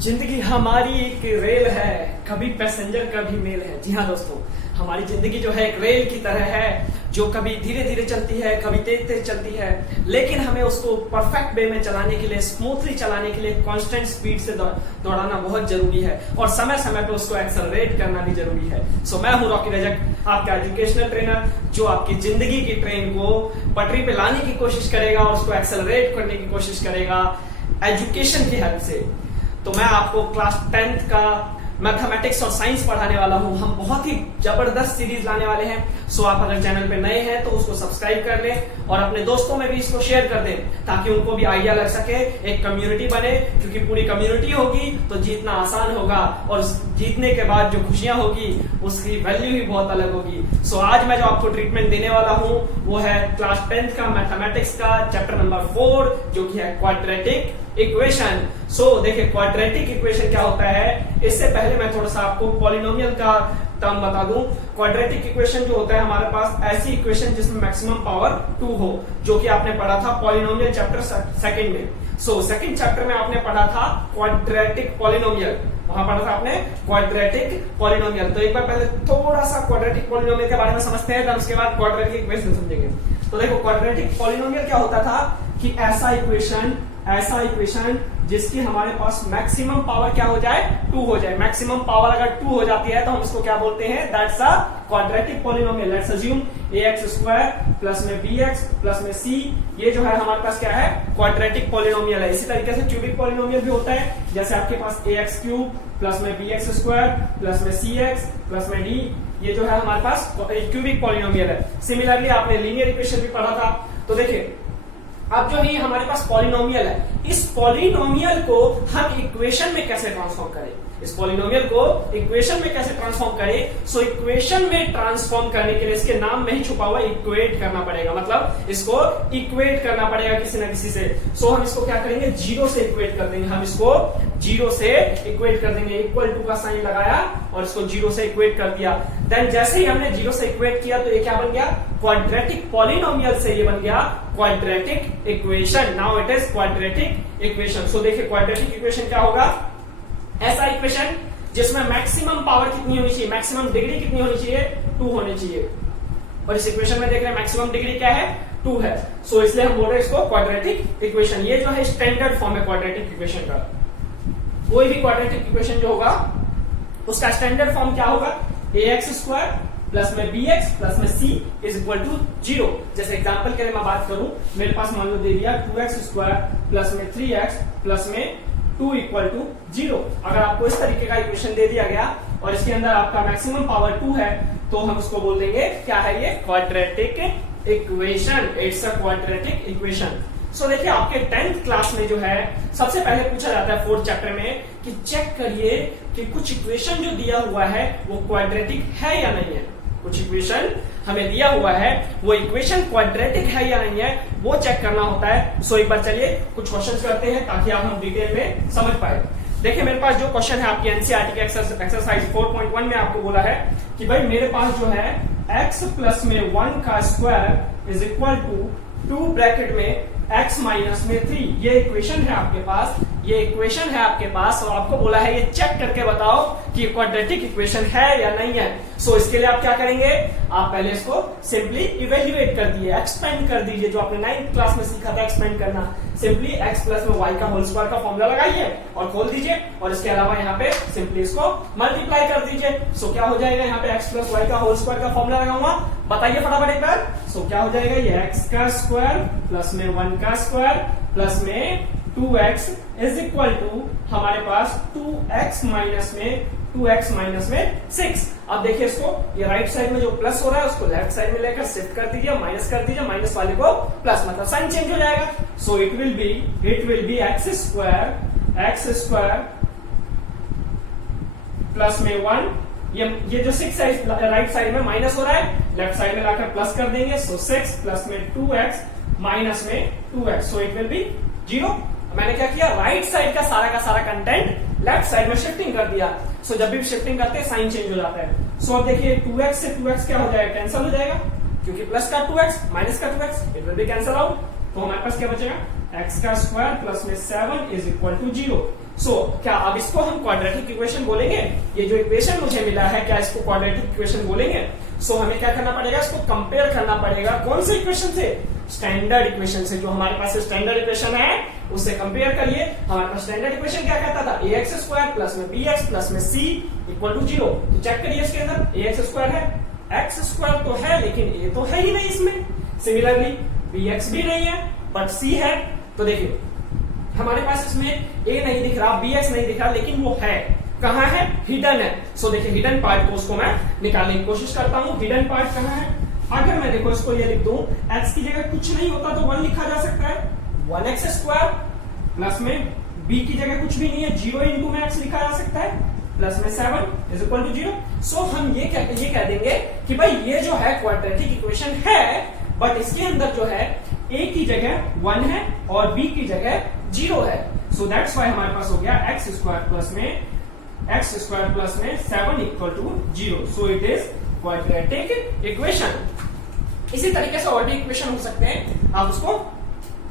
जिंदगी हमारी एक रेल है, कभी पैसेंजर कभी मेल है। जी हाँ दोस्तों, हमारी जिंदगी जो है एक रेल की तरह है, जो कभी धीरे धीरे चलती है, कभी तेज तेज चलती है। लेकिन हमें उसको परफेक्ट वे में चलाने के लिए, स्मूथली चलाने के लिए कांस्टेंट स्पीड से दौड़ाना बहुत जरूरी है और समय समय पे उसको एक्सेलरेट करना भी जरूरी है। सो मैं हूँ रॉकी रजक, आपका एजुकेशनल ट्रेनर, जो आपकी जिंदगी की ट्रेन को पटरी पे लाने की कोशिश करेगा और उसको एक्सेलरेट करने की कोशिश करेगा एजुकेशन की हेल्प से। तो मैं आपको क्लास 10th का मैथमेटिक्स और साइंस पढ़ाने वाला हूं। हम बहुत ही जबरदस्त सीरीज लाने वाले हैं। सो आप अगर चैनल पे नए हैं तो उसको सब्सक्राइब कर लें और अपने दोस्तों में भी इसको शेयर कर दें, ताकि उनको भी आइडिया लग सके, एक कम्युनिटी बने। क्योंकि पूरी कम्युनिटी होगी तो जीतना आसान होगा और जीतने के बाद जो खुशियां होगी उसकी वैल्यू ही बहुत अलग होगी। सो आज मैं जो आपको ट्रीटमेंट देने वाला हूं वो है क्लास 10th का मैथमेटिक्स का चैप्टर नंबर 4, जो कि है क्वाड्रेटिक इक्वेशन। सो देखिए, क्वाड्रेटिक इक्वेशन क्या होता है, इससे पहले मैं थोड़ा सा आपको पॉलिनोमियल का टर्म बता दूं। क्वाड्रेटिक इक्वेशन जो होता है हमारे पास ऐसी इक्वेशन जिसमें मैक्सिमम पावर 2 हो, जो कि आपने पढ़ा था पॉलिनोमियल चैप्टर 2 में। सो सेकंड चैप्टर में आपने पढ़ा था क्वाड्रेटिक पॉलिनोमियल, वहां पढ़ा था आपने क्वाड्रेटिक पॉलिनोमियल। तो एक बार पहले थोड़ा सा क्वाड्रेटिक पॉलिनोमियल के बारे में समझते हैं, फिर उसके बाद क्वाड्रेटिक इक्वेशन समझेंगे। तो देखो, क्वाड्रेटिक पॉलिनोमियल क्या होता था कि ऐसा इक्वेशन जिसकी हमारे पास मैक्सिमम पावर क्या हो जाए, 2 हो जाए। मैक्सिमम पावर अगर 2 हो जाती है तो हम इसको क्या बोलते हैं, that's a quadratic polynomial. Let's assume ax² plus में bx प्लस में c, ये जो है हमारे पास क्या है, क्वाड्रेटिक पॉलिनोमियल है। इसी तरीके से क्यूबिक पॉलिनोमियल भी होता है, जैसे आपके पास ax³ प्लस में bx² प्लस में cx प्लस में d, ये जो है हमारे पास क्यूबिक पॉलिनोमियल है। सिमिलरली आपने लीनियर इक्वेशन भी पढ़ा था। तो देखिए, अब जो ये हमारे पास पॉलिनोमियल है, इस पॉलिनोमियल को हम इक्वेशन में कैसे ट्रांसफॉर्म करें, इस पॉलिनोमियल को इक्वेशन में कैसे ट्रांसफॉर्म करें। सो इक्वेशन में ट्रांसफॉर्म करने के लिए इसके नाम में ही छुपा हुआ इक्वेट करना पड़ेगा, मतलब इसको इक्वेट करना पड़ेगा किसी न किसी से। सो हम इसको क्या करेंगे, 0 से इक्वेट कर देंगे। हम इसको 0 से इक्वेट कर देंगे, इक्वल टू का साइन लगाया और इसको 0 से इक्वेट कर दिया। देन जैसे ही हमने 0 से इक्वेट किया तो ये क्या बन गया, क्वाड्रेटिक पॉलिनोमियल से ये बन गया quadratic equation. Now it is quadratic equation. So देखिए, क्वाड्रेटिक इक्वेशन क्या होगा, ऐसा इक्वेशन जिसमें मैक्सिमम पावर कितनी होनी चाहिए, मैक्सिमम डिग्री कितनी होनी चाहिए, 2 होनी चाहिए। और इस इक्वेशन में देख रहे हैं मैक्सिमम डिग्री क्या है, 2 है। सो इसलिए हम बोल रहे हैं इसको क्वाड्रेटिक इक्वेशन। ये जो है स्टैंडर्ड फॉर्म है क्वाड्रेटिक इक्वेशन का। कोई भी क्वाड्रेटिक इक्वेशन जो होगा उसका स्टैंडर्ड फॉर्म क्या होगा, ax² प्लस में bx प्लस में c इज इक्वल टू 0। जैसे एग्जांपल के लिए मैं बात करूं, मेरे पास मान लो दे दिया 2x² प्लस में 3x प्लस में 2 इक्वल टू 0। अगर आपको इस तरीके का इक्वेशन दे दिया गया और इसके अंदर आपका मैक्सिमम पावर 2 है, तो हम उसको बोल देंगे क्या है, ये quadratic equation. It's a quadratic equation. So देखिए, आपके 10th क्लास में जो है सबसे पहले पूछा जाता है 4th चैप्टर में कि चेक करिए कि कुछ इक्वेशन जो दिया हुआ है वो क्वाड्रेटिक है या नहीं है। कुछ इक्वेशन हमें दिया हुआ है, वो इक्वेशन क्वाड्रेटिक है या नहीं है, वो चेक करना होता है। सो एक बार चलिए कुछ क्वेश्चंस करते हैं ताकि आप हम डिटेल में समझ पाए। देखिए, मेरे पास जो क्वेश्चन है आपकी एनसीईआरटी के एक्सरसाइज 4.1 में आपको बोला है कि भाई मेरे पास जो है x प्लस में 1 का square is equal to 2 bracket में x माइनस में 3। ये इक्वेशन है आपके पास, ये इक्वेशन है आपके पास और आपको बोला है ये चेक करके बताओ कि क्वाड्रेटिक इक्वेशन है या नहीं है। सो इसके लिए आप क्या करेंगे, आप पहले इसको सिंपली इवेल्युएट कर दिए, एक्सपेंड कर दीजिए, जो आपने 9th क्लास में सीखा था एक्सपेंड करना। सिंपली x प्लस में y का होल स्क्वायर का फॉर्मूला लगाइए और खोल दीजिए, और इसके अलावा यहाँ पे सिंपली इसको मल्टीप्लाई कर दीजिए। सो क्या हो जाएगा, यहाँ पे x प्लस y का होल स्क्वायर का फॉर्मूला लगाऊंगा, बताइए फटाफट एक बार। सो क्या हो जाएगा, ये x का स्क्वायर प्लस में 1 का स्क्वायर प्लस में 2x इज इक्वल टू हमारे पास 2x माइनस में 6। अब देखिए इसको, ये राइट साइड में जो प्लस हो रहा है उसको लेफ्ट साइड में लेकर शिफ्ट कर दीजिए, माइनस कर दीजिए, माइनस वाले को प्लस, मतलब साइन चेंज हो जाएगा। So it will B x square plus में 1, ये जो 6 है राइट साइड में माइनस हो रहा है, लेफ्ट साइड में लाकर प्लस कर देंगे। सो 6 प्लस में 2x माइनस में 2x, so it will B 0। मैंने क्या किया, राइट साइड का सारा कंटेंट लेफ्ट साइड में शिफ्टिंग कर दिया। सो जब भी शिफ्टिंग करते हैं साइन चेंज हो जाता है। सो अब देखिए 2x से 2x क्या हो जाएगा, कैंसिल हो जाएगा, क्योंकि प्लस का 2x माइनस का 2x, it will B cancel out. तो हमारे पास क्या बचेगा, x का स्क्वायर प्लस में 7 इज इक्वल टू 0। क्या अब इसको हम क्वाड्रेटिक इक्वेशन बोलेंगे? ये जो इक्वेशन मुझे मिला है, क्या इसको क्वाड्रेटिक इक्वेशन बोलेंगे? हमें क्या करना पड़ेगा, इसको कंपेयर करना पड़ेगा कौन से इक्वेशन से? स्टैंडर्ड इक्वेशन से। जो हमारे पास स्टैंडर्ड इक्वेशन है उससे कंपेयर करिए। हमारे पास स्टैंडर्ड इक्वेशन क्या कहता था? ax स्क्वायर प्लस में bx प्लस में c इक्वल टू 0। तो चेक करिए इसके अंदर ax स्क्वायर है, x स्क्वायर तो है लेकिन a तो है ही नहीं इसमें। सिमिलरली bx भी नहीं है बट c है। तो देखिए हमारे पास इसमें a नहीं दिख रहा, bx नहीं दिख रहा, लेकिन वो है कहाँ है? हिडन है। देखिए हिडन पार्ट को उसको मैं निकालने की कोशिश करता हूँ। हिडन पार्ट कहाँ है? अगर मैं देखो इसको ये लिख दूं, x की जगह कुछ नहीं होता तो 1 लिखा जा सकता है, 1x स्क्वायर प्लस में b की जगह कुछ भी नहीं है, 0 इंटू में x लिखा जा सकता है, प्लस में 7 इज इक्वल टू 0। हम ये कह देंगे कि भाई ये जो है क्वाड्रेटिक इक्वेशन है, बट इसके अंदर जो है a की जगह 1 है और b की जगह 0 है। दैट्स वाई हमारे पास हो गया x स्क्वायर प्लस में 7 equal to 0। It is quadratic equation. इसी तरीके से और भी इक्वेशन हो सकते हैं, आप उसको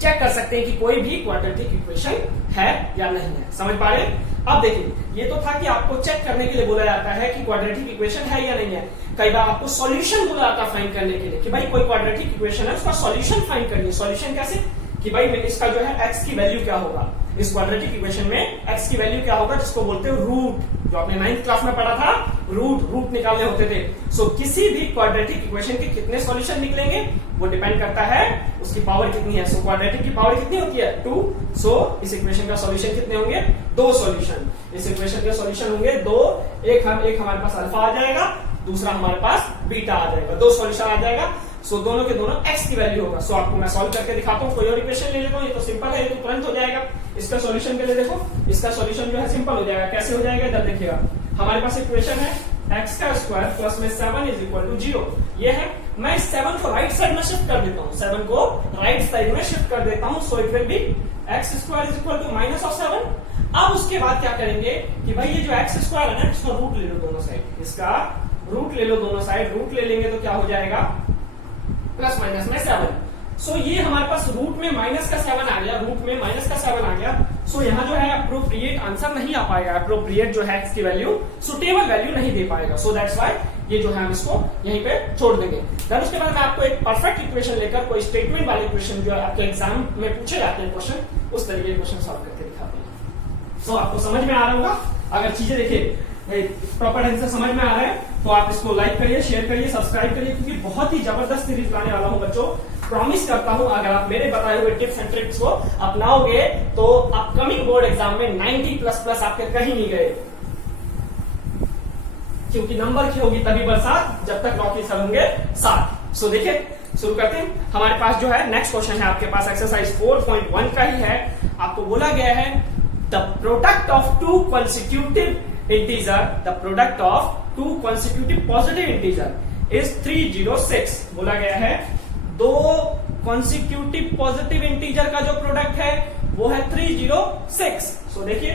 चेक कर सकते हैं कि कोई भी क्वाड्रेटिक इक्वेशन है या नहीं है। समझ पा रहे हैं? अब देखिए ये तो था कि आपको चेक करने के लिए बोला जाता है कि क्वाड्रेटिक इक्वेशन है या नहीं है। कई बार आपको सॉल्यूशन बोला जाता है फाइंड करने के लिए कि भाई कोई क्वाड्रेटिक इक्वेशन है उसका सॉल्यूशन फाइंड करिए। सॉल्यूशन कैसे? कि भाई इसका जो है x की वैल्यू क्या होगा, इस क्वाड्रेटिक इक्वेशन में x की वैल्यू क्या होगा, जिसको बोलते हैं रूट। जो आपने 9th क्लास में पढ़ा था, रूट निकालने होते थे। किसी भी क्वाड्रेटिक इक्वेशन के कितने सॉल्यूशन निकलेंगे वो डिपेंड करता है उसकी पावर कितनी है। क्वाड्रेटिक की पावर कितनी होती है? 2। इस इक्वेशन का सॉल्यूशन कितने होंगे? 2 सॉल्यूशन। इस इक्वेशन के सॉल्यूशन होंगे 2। एक हमारे पास अल्फा आ जाएगा, दूसरा हमारे पास बीटा आ जाएगा। 2 सॉल्यूशन आ जाएगा। दोनों के दोनों x की वैल्यू होगा। आपको मैं सॉल्व करके दिखाता हूँ। कोई और इक्वेशन ले लेता हूँ, ये तो सिंपल है, ये तो तुरंत हो जाएगा। इसका सॉल्यूशन के लिए देखो, इसका सॉल्यूशन जो है सिंपल हो जाएगा। कैसे हो जाएगा इधर देखिएगा, हमारे पास इक्वेशन है x का स्क्वायर प्लस में 7 इज इक्वल टू 0। ये है, मैं 7 को राइट साइड में शिफ्ट कर देता हूँ, 7 को राइट साइड में शिफ्ट कर देता हूँ। It will be x square is equal to minus of 7। अब उसके बाद क्या करेंगे कि भाई ये जो x स्क्वायर है ना, इसका रूट ले लो दोनों साइड, इसका रूट ले लो दोनों साइड। रूट ले लेंगे तो क्या हो जाएगा? प्लस माइनस में 7। ये हमारे पास रूट में माइनस का 7 आ गया, रूट में माइनस का 7 आ गया। यहाँ जो है अप्रोप्रिएट आंसर नहीं आ पाएगा। अप्रोप्रिएट जो है x की वैल्यू, सुटेबल वैल्यू नहीं दे पाएगा। दैट्स व्हाई ये जो है हम इसको यहीं पे छोड़ देंगे। देन उसके बाद मैं आपको एक परफेक्ट इक्वेशन लेकर, कोई स्टेटमेंट वाले इक्वेशन जो आपके एग्जाम में पूछे जाते हैं क्वेश्चन, उस तरीके के क्वेश्चन सॉल्व करके दिखाते हैं। आपको समझ में आ रहा होगा। अगर चीजें देखिए प्रॉपर ढंग से समझ में आ रहा है तो आप इसको लाइक करिए, शेयर करिए, सब्सक्राइब करिए, क्योंकि बहुत ही जबरदस्त सीरीज लाने वाला हूं बच्चों। प्रॉमिस करता हूं अगर आप मेरे बताए हुए टिप्स एंड ट्रिक्स को अपनाओगे तो अपकमिंग बोर्ड एग्जाम में 90++ आपके कहीं नहीं गए, क्योंकि नंबर की होगी तभी बरसात जब तक लॉकी सर होंगे साथ। देखिए शुरू करते हैं। हमारे पास जो है नेक्स्ट क्वेश्चन है आपके पास एक्सरसाइज 4.1 का ही है। आपको बोला गया है the product of 2 consecutive integer, the product of 2 consecutive positive integer is 306। बोला गया है 2 consecutive positive integer का जो प्रोडक्ट है वो है 306। देखिए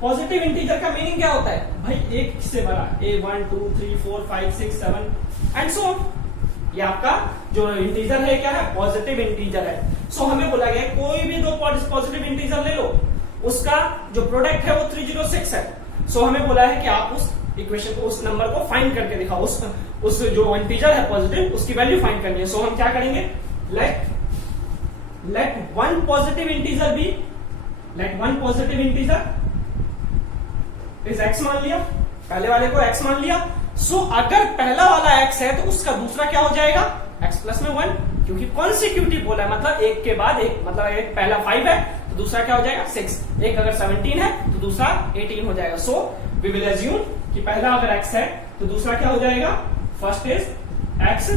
पॉजिटिव इंटीजर का मीनिंग क्या होता है भाई? एक से बड़ा, A1 2 3 4 5 6 7 एंड सो ये आपका जो इंटीजर है क्या है? पॉजिटिव इंटीजर है। हमें बोला गया कोई भी 2 पॉजिटिव इंटीजर ले लो, उसका जो प्रोडक्ट है वो 306 है। हमें बोला है कि आप उस इक्वेशन को, उस नंबर को फाइंड करके दिखाओ, उस जो इंटीजर है पॉजिटिव उसकी वैल्यू फाइंड करनी है। हम क्या करेंगे? Let one positive integer be, let one positive integer is x मान लिया, पहले वाले को x मान लिया। अगर पहला वाला x है तो उसका दूसरा क्या हो जाएगा? x प्लस में 1, क्योंकि कॉन्सिक्यूटिव बोला है, मतलब एक के बाद एक, मतलब एक पहला 5 है तो दूसरा क्या हो जाएगा? 6। एक अगर 17 है तो दूसरा 18 हो जाएगा। वी विल अज्यूम कि पहला अगर x है तो दूसरा क्या हो जाएगा? First is x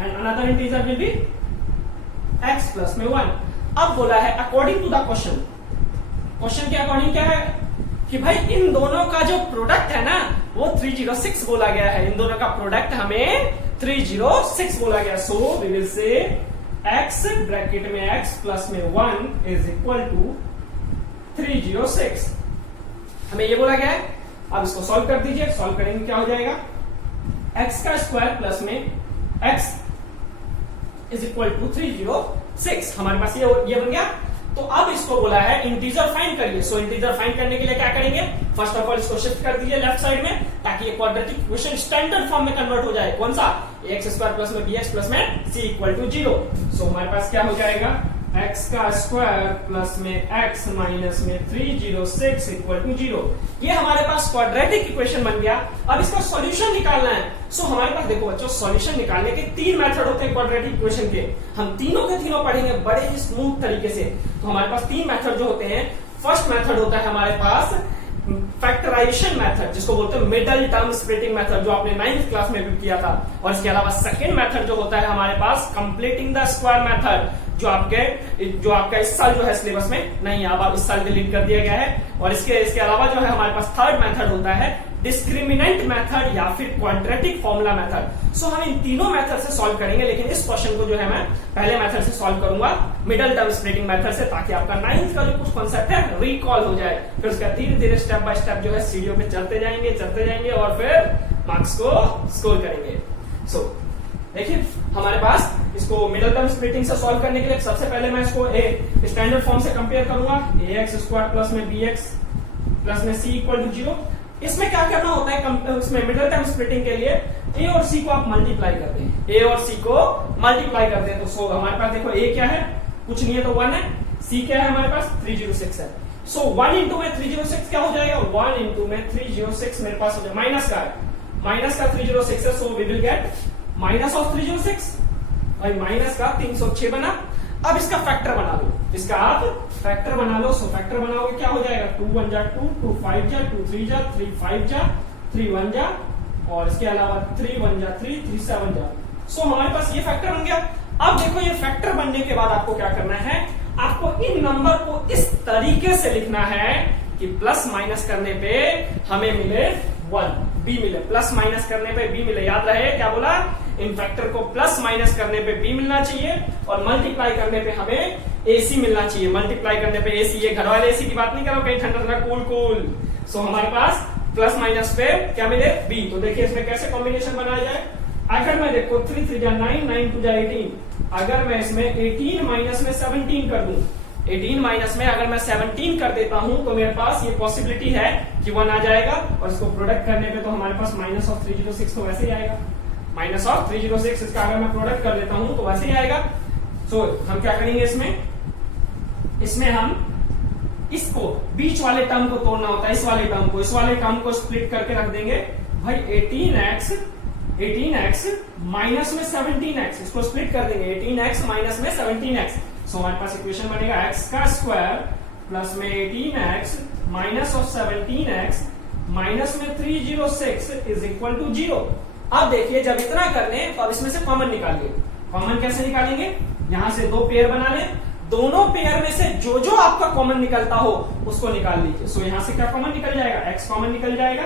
and another integer will be x plus में 1। अब बोला है according to the question, question के अकॉर्डिंग क्या है कि भाई इन दोनों का जो प्रोडक्ट है ना वो 306 बोला गया है। इन दोनों का प्रोडक्ट हमें 306 बोला गया। We will say x bracket में x प्लस में 1 इज इक्वल टू 306। हमें ये बोला गया है। अब इसको सॉल्व कर दीजिए। सॉल्व करेंगे क्या हो जाएगा? x का स्क्वायर प्लस में x इज इक्वल टू 306। हमारे पास ये बन गया तो अब इसको बोला है इंटीजर फाइंड करिए। सो इंटीजर फाइंड करने के लिए क्या करेंगे, फर्स्ट ऑफ ऑल इसको शिफ्ट कर दीजिए लेफ्ट साइड में, ताकि ये क्वाड्रेटिक इक्वेशन स्टैंडर्ड फॉर्म में कन्वर्ट हो जाए। कौन सा, एक्स स्क्वायर प्लस में bx प्लस में c इक्वल टू 0। सो हमारे पास क्या हो जाएगा, x का स्क्वायर प्लस में x माइनस में 306 इक्वल टू 0। ये हमारे पास क्वाड्रेटिक इक्वेशन बन गया। अब इसका सॉल्यूशन निकालना है। सो हमारे पास देखो बच्चों, सॉल्यूशन निकालने के 3 मेथड होते हैं क्वाड्रेटिक इक्वेशन के। हम तीनों के तीनों पढ़ेंगे बड़े ही स्मूथ तरीके से। तो हमारे पास 3 मेथड जो होते हैं, फर्स्ट मेथड होता है हमारे पास फैक्टराइजेशन मेथड, जिसको बोलते हैं मिडल टर्म स्प्लिटिंग मेथड, जो आपने 9th क्लास में भी किया था। और इसके अलावा सेकंड मेथड जो होता है हमारे पास कंप्लीटिंग द स्क्वायर मेथड, जो आपका इस साल जो है सिलेबस में नहीं है, अब इस साल डिलीट कर दिया गया है। और इसके अलावा जो है हमारे पास थर्ड मेथड होता है डिस्क्रिमिनेंट मेथड या फिर क्वाड्रेटिक फॉर्मूला मेथड। सो हम इन तीनों मेथड से सॉल्व करेंगे, लेकिन इस क्वेश्चन को जो है मैं पहले मेथड से सॉल्व करूंगा, मिडल टर्म स्प्लिटिंग मेथड से, ताकि आपका 9th का जो कुछ कॉन्सेप्ट है रिकॉल हो जाए। फिर उसका धीरे धीरे स्टेप बाय स्टेप जो है सीढ़ियों पे चलते जाएंगे और फिर मार्क्स को स्कोर करेंगे। सो देखिए हमारे पास इसको मिडल टर्म स्प्लिटिंग से सॉल्व करने के लिए सबसे पहले मैं इसको स्टैंडर्ड फॉर्म से कंपेयर करूंगा, ax स्क्वायर प्लस में bx प्लस में c इक्वल टू 0। इसमें क्या करना होता है, उसमें मिडल टर्म स्प्लिटिंग के लिए a और c को आप मल्टीप्लाई करते हैं, a और c को मल्टीप्लाई करते हैं। तो सो हमारे पास देखो a क्या है, कुछ नहीं है तो 1 है, c क्या है हमारे पास 306 है। सो 1 इंटू में 306 क्या हो जाएगा, 1 इंटू में 306 मेरे पास हो जाएगा, माइनस का 306 है। So we will get minus of 306, भाई माइनस का 306 बना। अब इसका फैक्टर बना लो, इसका आप फैक्टर बना लो। सो फैक्टर बनाओगे क्या हो जाएगा, 2 1 जा 2, 2 5 जा 2 3 जा 3 5 जा 3 1 जा, और इसके अलावा 3 1 जा 3 3 7 जा। सो हमारे पास ये फैक्टर बन गया। अब देखो ये फैक्टर बनने के बाद आपको क्या करना है, आपको इन नंबर को इस तरीके से लिखना है कि प्लस माइनस करने पे हमें मिले 1, बी मिले, प्लस माइनस करने पे बी मिले। याद रहे क्या बोला, इन फैक्टर को प्लस माइनस करने पे बी मिलना चाहिए और मल्टीप्लाई करने पे हमें एसी मिलना चाहिए। मल्टीप्लाई करने पे एसी, ये घर वाले एसी की बात नहीं कर रहा हूं, कहीं ठंडा ठंडा कूल कूल। सो हमारे पास प्लस माइनस पे क्या मिले, बी। तो देखिए इसमें कैसे कॉम्बिनेशन बनाया जाए। अगर मैं देखो 3 3 जा 9 9 2 जा 18, अगर मैं इसमें 18 माइनस में 17 कर दूं, 18 माइनस में अगर मैं 17 कर देता हूं, तो मेरे पास ये पॉसिबिलिटी है कि 1 आ जाएगा। और इसको प्रोडक्ट करने पे तो हमारे पास माइनस ऑफ 306 तो वैसे ही आएगा, माइनस ऑफ 306। इसका अगर मैं प्रोडक्ट कर देता हूं तो वैसे ही आएगा। सो हम क्या करेंगे, इसमें हम इसको बीच वाले टर्म को तोड़ना होता है, इस वाले टर्म को स्प्लिट करके रख देंगे। भाई 18x माइनस में 17x, इसको स्प्लिट कर देंगे, 18x माइनस में 17x। सो हमारे पास इक्वेशन बनेगा x का स्क्वायर प्लस में 18x minus of 17x minus में 306 इज इक्वल टू 0। अब देखिए जब इतना कर ले तो अब इसमें से कॉमन निकालिए। कॉमन कैसे निकालेंगे, यहां से 2 पेयर बना ले, दोनों पेयर में से जो जो आपका कॉमन निकलता हो उसको निकाल लीजिए। सो यहां से क्या कॉमन निकल जाएगा, x कॉमन निकल जाएगा,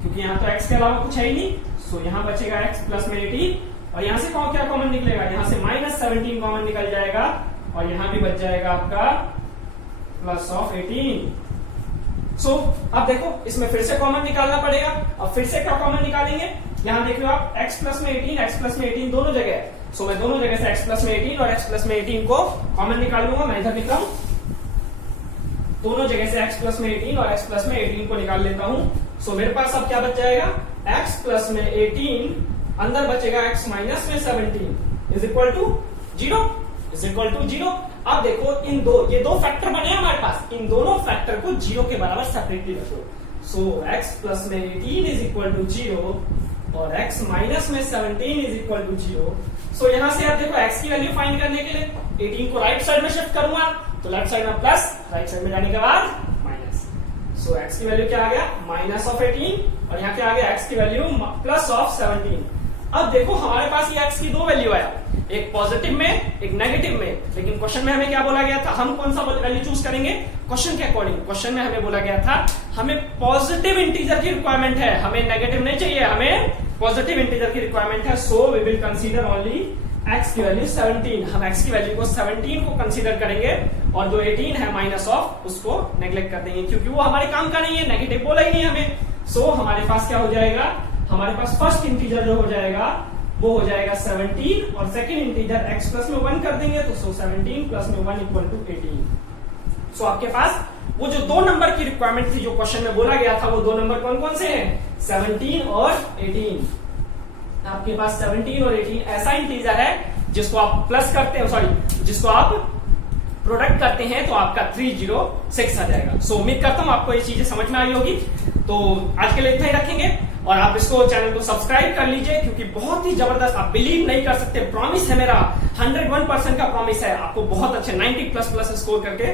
क्योंकि यहां तो x के अलावा कुछ है ही नहीं। सो यहां बचेगा x प्लस में 18, और यहां से क्या कॉमन निकलेगा, यहां से माइनस 17 कॉमन निकल जाएगा, और यहां भी बच जाएगा आपका प्लस ऑफ 18। सो अब देखो इसमें फिर से कॉमन निकालना पड़ेगा। अब फिर से क्या कॉमन निकालेंगे, यहां देख लो आप x प्लस में 18 दोनों जगह है। सो मैं दोनों जगह से x प्लस में 18 और x प्लस में 18 को कॉमन निकाल लूंगा। मैं इधर लिख रहा हूं, दोनों जगह से x प्लस में 18 और x प्लस में 18 को निकाल लेता हूं। सो मेरे पास अब क्या बच जाएगा, x प्लस में 18 अंदर बचेगा x माइनस में 17 इज इक्वल टू 0। अब देखो ये दो फैक्टर बने हैं हमारे पास, इन दोनों फैक्टर को 0 के बराबर सेपरेटली रखो। सो x प्लस में 18 इज इक्वल टू 0 और x माइनस में 17 इज इक्वल टू 0। सो यहां से आप देखो x की वैल्यू फाइंड करने के लिए 18 को राइट साइड में शिफ्ट करूंगा, तो लेफ्ट साइड में प्लस, राइट साइड में जाने के बाद माइनस। सो x की वैल्यू क्या आ गया, माइनस ऑफ 18, और यहाँ क्या आ गया, x की वैल्यू प्लस ऑफ 17। अब देखो हमारे पास ये x की 2 वैल्यू आया, एक पॉजिटिव में एक नेगेटिव में। लेकिन क्वेश्चन में हमें क्या बोला गया था, हम कौन सा वैल्यू चूज करेंगे क्वेश्चन के अकॉर्डिंग। क्वेश्चन में हमें बोला गया था हमें पॉजिटिव इंटीजर की रिक्वायरमेंट है, हमें नेगेटिव नहीं चाहिए, हमें पॉजिटिव इंटीजर की रिक्वायरमेंट है। So we will consider only x की वैल्यू 17। हम x की वैल्यू को 17 को कंसीडर करेंगे, और जो 18 है माइनस ऑफ उसको नेग्लेक्ट कर देंगे, क्योंकि वो हमारे काम का नहीं है, नेगेटिव बोला ही नहीं हमें। सो हमारे पास क्या हो जाएगा, हमारे पास फर्स्ट इंटीजर जो हो जाएगा वो हो जाएगा 17, और सेकंड इंटीजर x प्लस में 1 कर देंगे, तो 17 प्लस में 1 इक्वल टू 18। सो आपके पास वो जो 2 नंबर की रिक्वायरमेंट थी, जो क्वेश्चन में बोला गया था, वो 2 नंबर कौन कौन से हैं? 17 और 18। आपके पास 17 और 18 ऐसा इंटीजर है जिसको आप प्लस करते हैं, सॉरी, जिसको आप प्रोडक्ट करते हैं तो आपका 306 आ जाएगा। सो उम्मीद करता हूं आपको ये चीजें समझ में आई होगी। तो आज के लिए इतना ही रखेंगे और आप इसको चैनल को सब्सक्राइब कर लीजिए, क्योंकि बहुत ही जबरदस्त, आप बिलीव नहीं कर सकते, प्रॉमिस है मेरा, 101% का प्रॉमिस है, आपको बहुत अच्छे 90++ स्कोर करके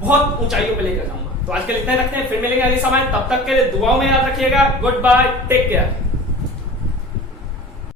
बहुत ऊंचाइयों पे लेकर जाऊंगा। तो आज के लिए इतना ही रखते हैं, फिर मिलेंगे अगले समय, तब तक के लिए दुआओं में याद रखिएगा। Good bye, take care.